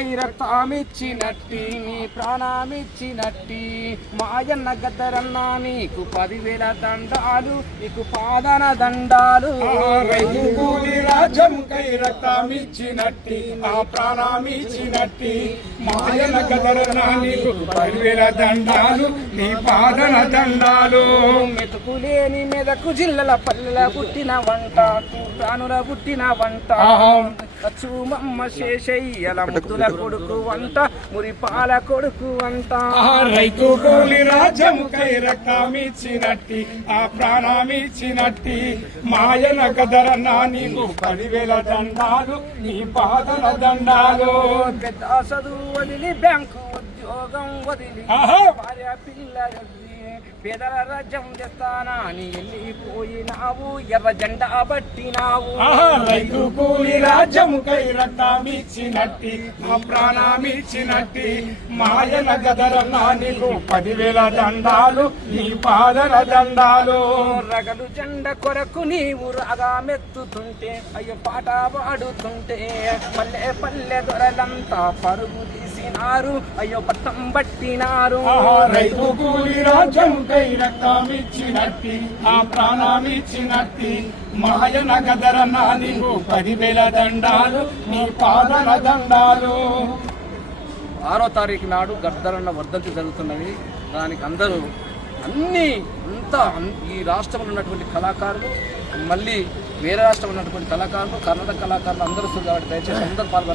దేశముకై రక్తమిచ్చినట్టి నీ ప్రాణమిచ్చినట్టి మాయన్న గద్దరన్న నీకు 10,000 దండాలు నీకు పాదన దండాలు రైతు కూలి రాజ్యముకై రక్తమిచ్చినట్టి ఆ ప్రాణమిచ్చినట్టి మాయన్న గద్దరన్న నీకు 10,000 దండాలు నీ పాదన దండాలు మెతుకులేని మెదకు జిల్లల పల్లెల పుట్టిన వంట ప్రాణుల పుట్టిన వంట చూమమ్మ శేషయ్యల ముద్దుల కొడుకు వంట మురిపాల కొడుకు వంట రైతు కూలి రాజ్యముకై రక్తమిచ్చినట్టి ఆ ప్రాణమిచ్చినట్టి మాయన గదరన్న నీకు 10,000 దండాలు నీ పాదన దండాలు పెద్ద చదువు వదిలి బ్యాంకు ఉద్యోగం వదిలి భార్య పిల్ల పేదల రాజ్యం తెస్తానా అని వెళ్ళిపోయినావు ఎర్ర జెండా పట్టినావు రైతు కూలి రాజ్యముకై రక్తమిచ్చినట్టి ఆ ప్రాణమిచ్చినట్టి మాయన గదరన్న నీకు 10,000 దండాలు నీ పాదన దండాలు రగలు జెండ కొరకు నీవు రాగా మెత్తుతుంటే అయ్యో పాట పాడుతుంటే పల్లె పల్లె దొరలంతా పరుగు తీసినారు అయ్యో పట్టం పట్టినారు రైతు కూలి రాజ్యముకై రక్తమిచ్చినట్టి ఆ ప్రాణమిచ్చినట్టి మాయన గదరన్న నీకు 10,000 దండాలు నీ పాదన దండాలు 6వ తారీఖు నాడు గద్దరన్న వర్ధంతి జరుగుతున్నది. దానికి అందరూ ఈ రాష్ట్రంలో ఉన్నటువంటి కళాకారులు మళ్ళీ వేరే రాష్ట్రంలో ఉన్నటువంటి కళాకారులు కర్ణాటక కళాకారులు అందరూ కాబట్టి దయచేసి అందరూ పాల్గొన్నారు.